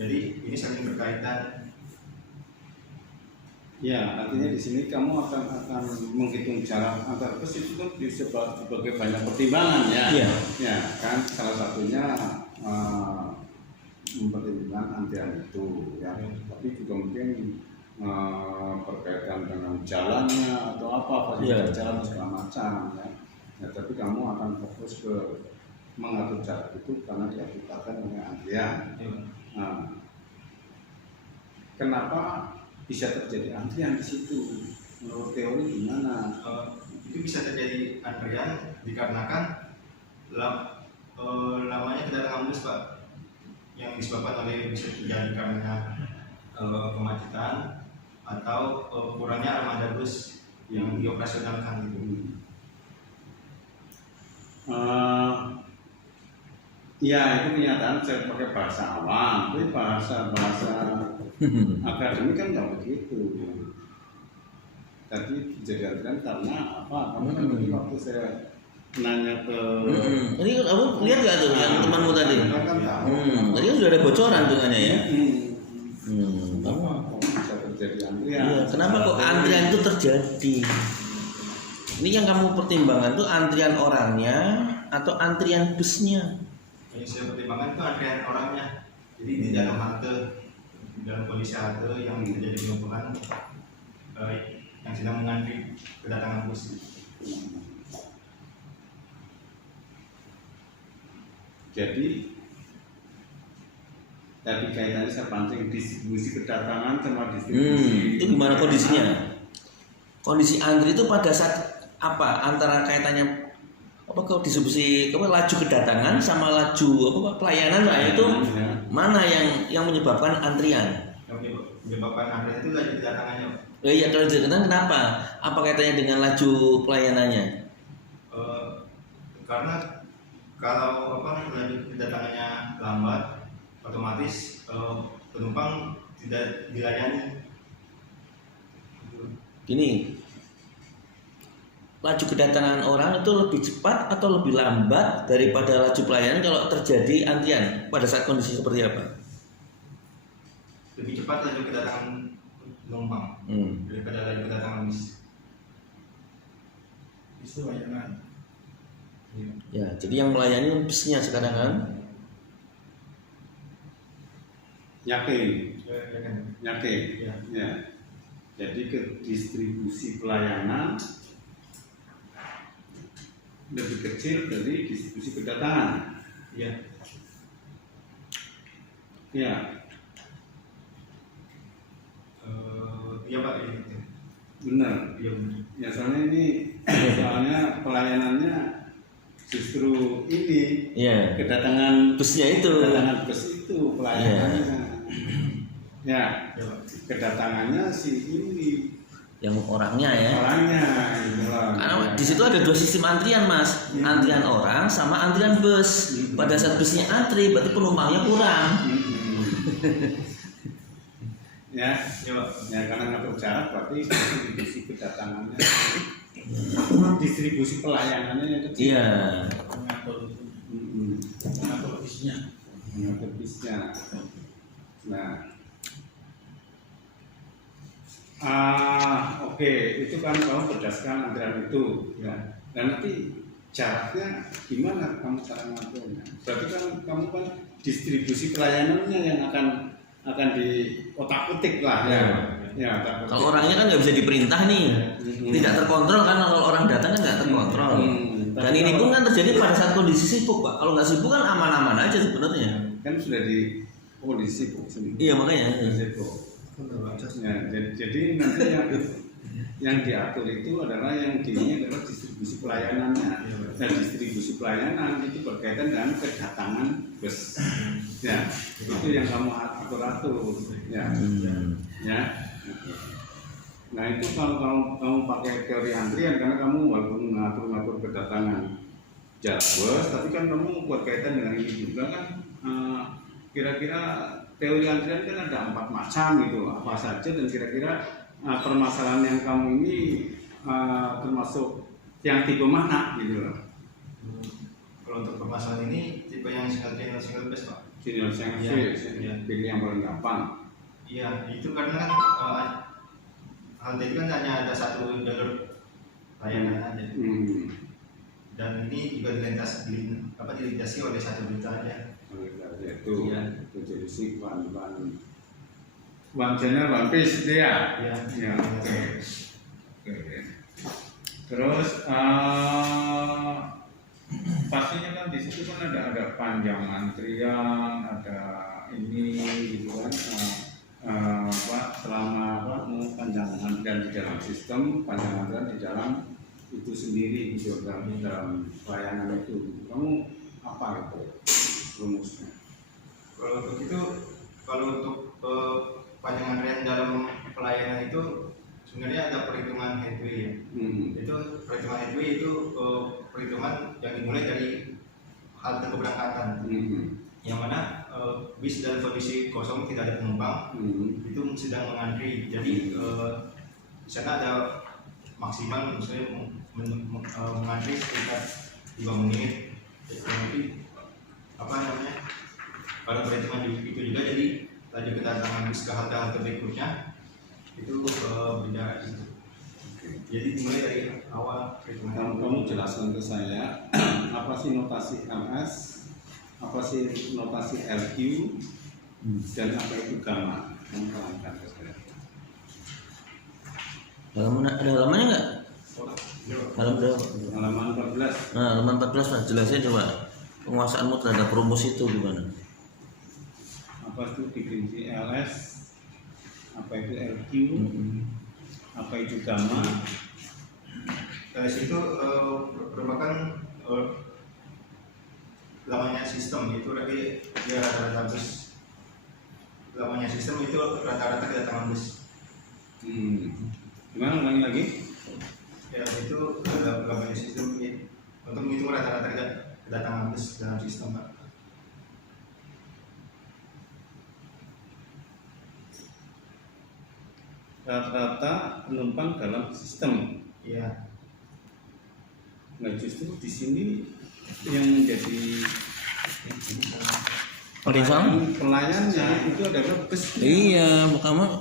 Jadi ini saling berkaitan. Ya, artinya di sini kamu akan menghitung jarak antar bus itu kan sebagai banyak pertimbangan ya. Iya. Ya, kan salah satunya mempertimbangkan antrian itu ya. Tapi juga mungkin berkaitan dengan jalannya atau apa fasilitas jalan segala macam ya. Ya, tapi kamu akan fokus ke mengatur jarak itu karena diakibatkan oleh antrian. Nah, kenapa bisa terjadi antrian di situ? Menurut teori gimana? Itu bisa terjadi antrian dikarenakan lamanya kedatangan bus, Pak, yang disebabkan oleh bisa terjadi karena kemacetan atau kurangnya armada bus yang dioperasionalkan gitu. Ya, itu kenyataan saya pakai bahasa awam, tapi bahasa akademik kan nggak begitu. Tadi jadi antrian karena apa? Kamu kan tadi waktu saya nanya ke Ini kamu lihat nggak tuh yang temanmu tadi? Tadi kan sudah ada bocoran tuh ya. Kamu bisa terjadi antrian? Iya, kenapa kok antrian itu terjadi? Ini yang kamu pertimbangkan tuh antrian orangnya atau antrian busnya? Yang saya pertimbangkan itu antrian orangnya. Jadi di dalam halte, di dalam kondisi halte yang terjadi penumpukan yang sedang mengantri kedatangan bus. Jadi tadi kaitannya saya pancing distribusi kedatangan sama distribusi. Itu gimana kondisinya? Kondisi antri itu pada saat apa? Antara kaitannya apa kalau distribusi laju kedatangan sama laju pelayanan lah itu mana yang menyebabkan antrian? Yang menyebabkan antrian itu laju kedatangannya. Iya, kalau kedatangan kenapa? Apa kaitannya dengan laju pelayanannya? Karena kalau laju kedatangannya lambat, otomatis penumpang tidak dilayani. Gini, laju kedatangan orang itu lebih cepat atau lebih lambat daripada laju pelayanan kalau terjadi antrian pada saat kondisi seperti apa? Lebih cepat laju kedatangan penumpang daripada laju kedatangan bis. Itu layanan. Ya, jadi yang melayani busnya sekarang kan? Yakin. Ya. Ya. Jadi ke distribusi pelayanan lebih kecil dari distribusi kedatangan. Iya. Ya. Iya Pak. Benar. Iya benar. Ya soalnya pelayanannya justru ini. Iya. Kedatangan Busnya itu. Kedatangan bus itu pelayanannya. Ya. Iya Pak. Kedatangannya si ini. Yang orangnya ya. Orangnya. Karena di situ ada dua sistem antrian mas, antrian orang sama antrian bus. Pada saat busnya antri, berarti penumpangnya kurang. Ya, ya karena ngatur jarak berarti distribusi kedatangannya, distribusi pelayanannya yang kecil. Iya. Mengatur bisnya. Nah, oke, itu kan kamu berdasarkan antrian itu, ya. Dan nanti jaraknya gimana kamu cara ngaturnya? Berarti kan kamu kan distribusi pelayanannya yang akan di otak-atik lah ya. Ya, Kalau orangnya kan nggak bisa diperintah nih, tidak terkontrol kan kalau orang datang kan nggak terkontrol. Dan ini pun kan terjadi pada saat kondisi sibuk pak. Kalau nggak sibuk kan aman-aman aja sebenarnya. Kan sudah di kondisi sibuk sini. Iya makanya. Sibuk. Ya, jadi nanti yang diatur itu adalah yang ini adalah distribusi pelayanannya. Dan distribusi pelayanan itu berkaitan dengan kedatangan bus. Ya, itu yang kamu atur. Ya. Ya. Nah itu kalau kamu pakai teori antrian karena kamu walaupun mengatur kedatangan bus, tapi kan kamu berkaitan dengan ini juga kan. Kira-kira teori antrian kan ada 4 macam gitu, apa saja dan kira-kira permasalahan yang kamu ini termasuk yang tipe mana gitu loh. Kalau untuk permasalahan ini tipe yang single channel single bus Pak. Senior service, Iya. pilih yang paling gampang. Iya, itu karena kan halte itu kan hanya ada satu jalur layanan aja. Dan ini juga dilintasi oleh satu rute aja. Itu, Iya. itu jadi sih one channel, one piece itu ya. Iya. Ya, oke. Oke. Terus pastinya kan di situ kan ada panjang antrian, ada ini gitu kan. Selama panjang antrian di dalam sistem, panjang antrian di dalam itu sendiri gitu dalam pelayanan itu. Kamu apa itu rumusnya? Kalau untuk panjang antrian dalam pelayanan itu sebenarnya ada perhitungan headway ya. Itu perhitungan headway itu perhitungan yang dimulai dari halte keberangkatan, yang mana bis dalam kondisi kosong tidak ada penumpang, itu sedang mengantri. Jadi di sana ada maksimal misalnya mengantri sekitar 2 menit. Jadi kalau perhitungan itu juga jadi laju kedatangan bis ke halte-halte berikutnya itu beda gitu. Jadi dimulai dari awal perhitungan. Kamu jelaskan ke saya apa sih notasi LS, apa sih notasi LQ, dan apa itu gamma? Kamu terangkan ke saya. Ada halamannya nggak? Halaman berapa? Halaman 14. Nah, halaman 14 Mas, jelasin coba penguasaanmu terhadap rumus itu gimana? Apa itu definisi LS, apa itu LQ, apa itu gamma? LS itu merupakan lamanya sistem, itu lagi dia rata-rata bus. Lamanya sistem itu rata-rata kedatangan bus. Gimana ulangi lagi? Ya itu lamanya sistem untuk menghitung rata-rata kedatangan bus dalam sistem, Pak. Rata-rata penumpang dalam sistem. Iya. Nah justru di sini yang menjadi pelayannya itu adalah bus. Iya,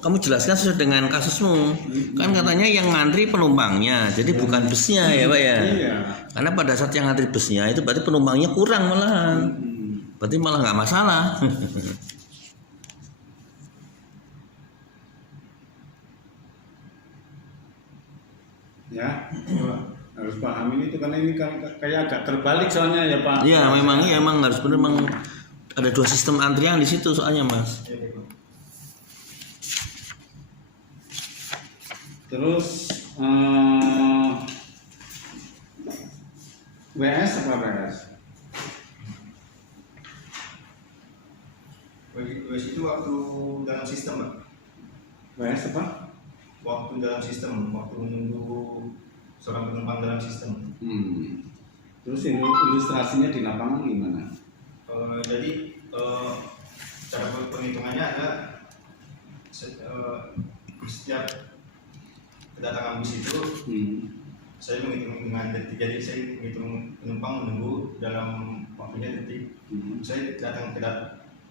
kamu jelaskan sesuai dengan kasusmu. Kan katanya yang ngantri penumpangnya, jadi bukan busnya ya Pak ya. Iya. Karena pada saat yang ngantri busnya itu berarti penumpangnya kurang malahan. Berarti malah nggak masalah. Ya, harus paham ini tuh karena ini kan kayak agak terbalik soalnya ya Pak. Iya, memang harus benar, memang ada 2 sistem antrian di situ soalnya Mas. Terus WS apa WS? WS itu waktu dalam sistem, Pak. WS apa? Waktu dalam sistem, waktu menunggu seorang penumpang dalam sistem. Terus ilustrasinya di lapangan gimana? Jadi cara penghitungannya ada setiap kedatangan bus itu saya menghitung dengan detik. Jadi saya menghitung penumpang menunggu dalam waktunya detik. Saya datang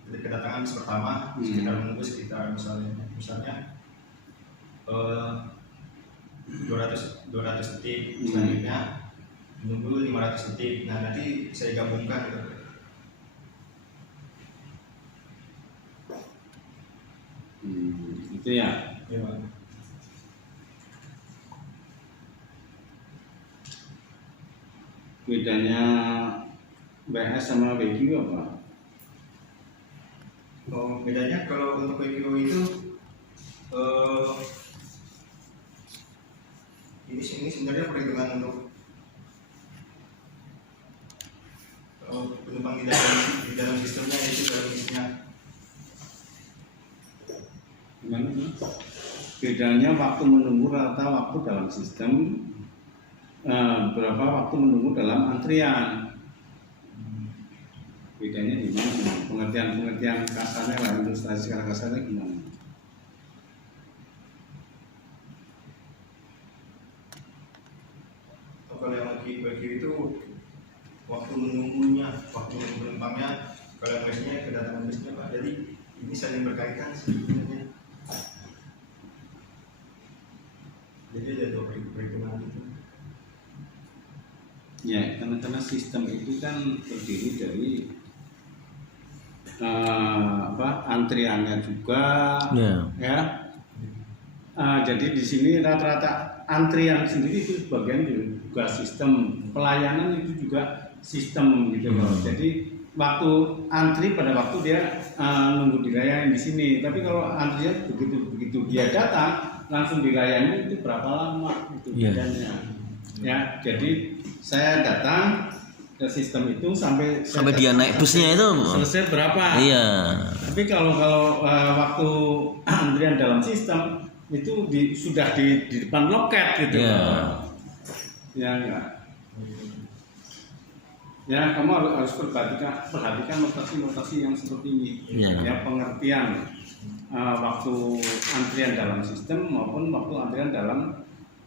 kedatangan bus pertama sekitar menunggu sekitar misalnya 200 detik, selanjutnya menunggu 500 detik. Nah nanti saya gabungkan gitu. Itu ya. Ya, Pak. Bedanya WS sama WQ apa? Bedanya kalau untuk WQ itu ini sebenarnya perhitungan untuk penumpang di dalam sistemnya, itu dalam isinya. Gimana? Bedanya waktu menunggu rata waktu dalam sistem, berapa waktu menunggu dalam antrian. Bedanya di mana? Pengertian kasarnya lah, ilustrasi secara kasarnya gimana? Kalau yang WQ itu waktu menunggu penumpangnya kalau busnya kedatangan busnya Pak, jadi ini saling berkaitan sebenarnya. Jadi ada dua perhitungan itu. Ya, karena sistem itu kan terdiri dari antriannya juga, ya. Jadi di sini rata-rata antrian sendiri itu bagian juga sistem pelayanan, itu juga sistem gitu loh. Jadi waktu antri pada waktu dia nunggu dilayani di sini. Tapi kalau antrian begitu dia datang langsung dilayani, itu berapa lama itu bedanya. Ya, jadi saya datang ke sistem itu sampai dia naik busnya itu selesai berapa? Iya. Tapi kalau waktu antrian dalam sistem itu sudah di depan loket gitu. Ya enggak. Ya, kamu harus perhatikan notasi yang seperti ini. Ya, pengertian waktu antrian dalam sistem maupun waktu antrian dalam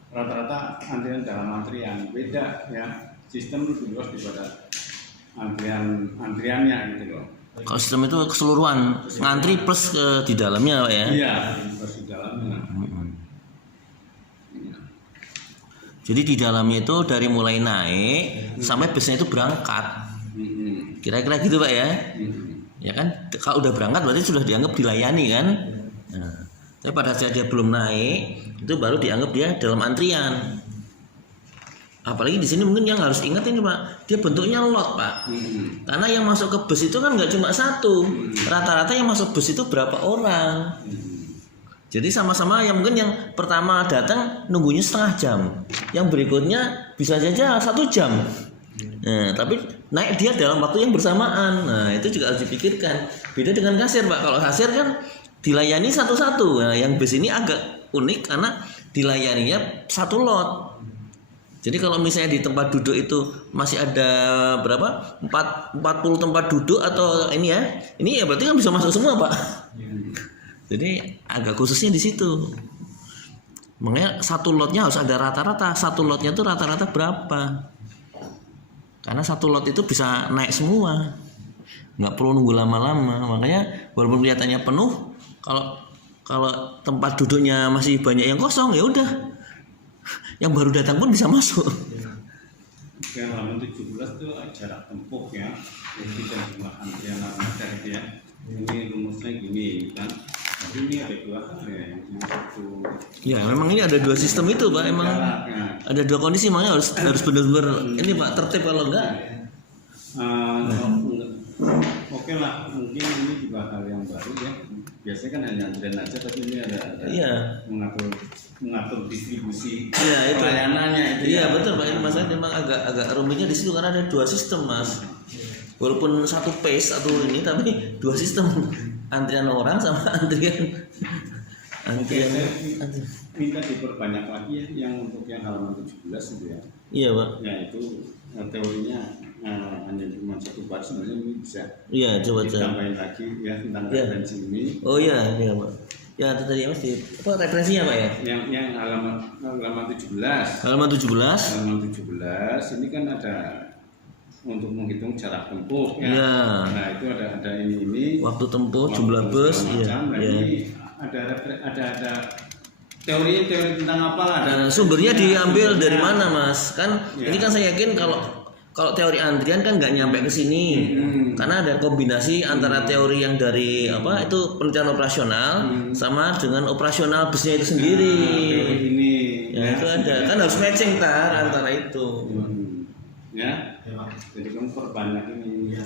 rata-rata antrian dalam antrian beda ya. Sistem lebih luas daripada antriannya gitu loh. Kalau sistem itu keseluruhan ngantri plus di dalamnya Pak ya. Iya, plus di dalamnya. Jadi di dalamnya itu dari mulai naik sampai busnya itu berangkat. Kira-kira gitu Pak ya. Ya kan, kalau udah berangkat berarti sudah dianggap dilayani kan. Nah, tapi pada saat dia belum naik itu baru dianggap dia dalam antrian. Apalagi di sini mungkin yang harus ingat ini Pak, dia bentuknya lot Pak. Karena yang masuk ke bus itu kan nggak cuma satu, rata-rata yang masuk bus itu berapa orang. Jadi sama-sama yang mungkin yang pertama datang nunggunya setengah jam, yang berikutnya bisa saja 1 jam. Nah, tapi naik dia dalam waktu yang bersamaan. Nah, itu juga harus dipikirkan. Beda dengan kasir Pak. Kalau kasir kan dilayani satu-satu. Nah, yang bus ini agak unik karena dilayaninya satu lot. Jadi kalau misalnya di tempat duduk itu masih ada berapa? 40 tempat duduk atau ini ya berarti kan bisa masuk semua Pak. Jadi agak khususnya di situ. Makanya satu lotnya harus ada rata-rata. Satu lotnya itu rata-rata berapa? Karena satu lot itu bisa naik semua, nggak perlu nunggu lama-lama. Makanya walaupun kelihatannya penuh, kalau tempat duduknya masih banyak yang kosong ya udah, yang baru datang pun bisa masuk. Yang halaman 17 itu jarak tempuh ya, jadi dan jumlah antrian armada gitu ya. Ini rumusnya gini kan. Tapi ini ada 2 hal ya, yang satu. Ya, memang ini ada 2 sistem itu Pak, emang ada 2 kondisi, makanya harus benar-benar ini Pak tertib, kalau enggak. Oke lah, mungkin ini juga hal yang baru ya. Biasanya kan hanya antrian aja, tapi ini ada mengatur distribusi pelayanannya itu. Iya betul Pak, ini masalahnya memang agak rumitnya di situ karena ada 2 sistem Mas. Walaupun satu pace atau ini, tapi 2 sistem, antrian orang sama antrian. Minta diperbanyak lagi ya, yang untuk yang halaman 17 itu ya. Iya Pak. Ya itu teorinya hanya cuma 1 bab, sebenarnya ini bisa. Iya, coba ditambahin lagi ya tentang referensi ini. Oh iya Pak. Ya itu tadi Mas, apa referensinya Pak ya? Yang halaman 17. Halaman 17. Halaman 17 ini kan ada untuk menghitung jarak tempuh ya. Ya. Nah, itu ada ini waktu tempuh, jumlah bus, Ini ada teori tentang apa lah. Dan sumbernya diambil dari mana Mas? Kan ini kan saya yakin kalau teori antrian kan nggak nyampe ke sini. Karena ada kombinasi antara teori yang dari itu perencanaan operasional sama dengan operasional busnya itu sendiri. Ini ya itu ada, kan harus matching antara itu. Ya. Jadi kamu perbanyak ini ya,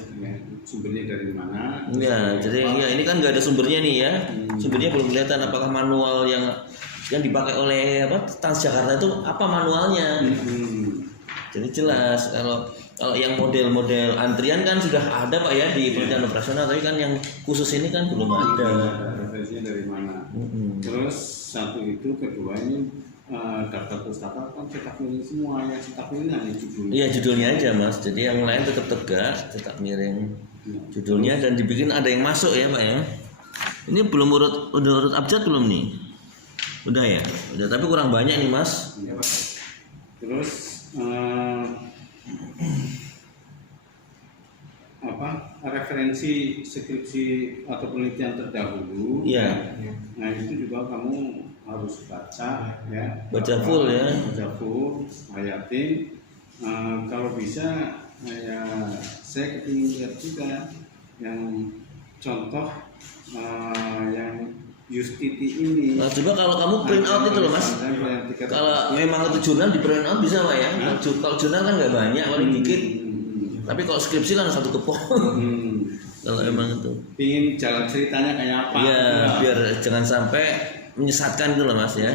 sumbernya dari mana? Ya, jadi ini kan nggak ada sumbernya nih ya. Sumbernya belum kelihatan, apakah manual yang dipakai oleh Transjakarta itu apa manualnya. Jadi jelas kalau yang model-model antrian kan sudah ada Pak ya di perencanaan operasional, tapi kan yang khusus ini kan belum ada. Referensinya dari mana? Terus satu itu, kedua ini daftar pustaka kan cetak miring semua, ya cetak miring hanya judulnya. Iya, judulnya aja Mas. Jadi yang lain tetap tegak, cetak miring judulnya dan dibikin ada yang masuk ya Pak ya. Ini belum urut abjad belum nih? Udah ya? Udah, tapi kurang banyak nih Mas. Ya, Pak. Terus referensi skripsi atau penelitian terdahulu. Iya. Nah itu juga kamu harus baca ya. Baca full ya. Baca full, hayatin. Kalau bisa ya saya kepingin lihat juga yang contoh yang Justiti ini. Nah, coba kalau kamu print out itu loh mas. Kalau memang itu jurnal di print out bisa pak ya. Kalau jurnal kan nggak banyak, paling dikit. Tapi kalau skripsi kan satu kepok. Kalau emang itu. Pingin jalan ceritanya kayak apa? Iya, biar jangan sampai menyesatkan itu loh mas ya.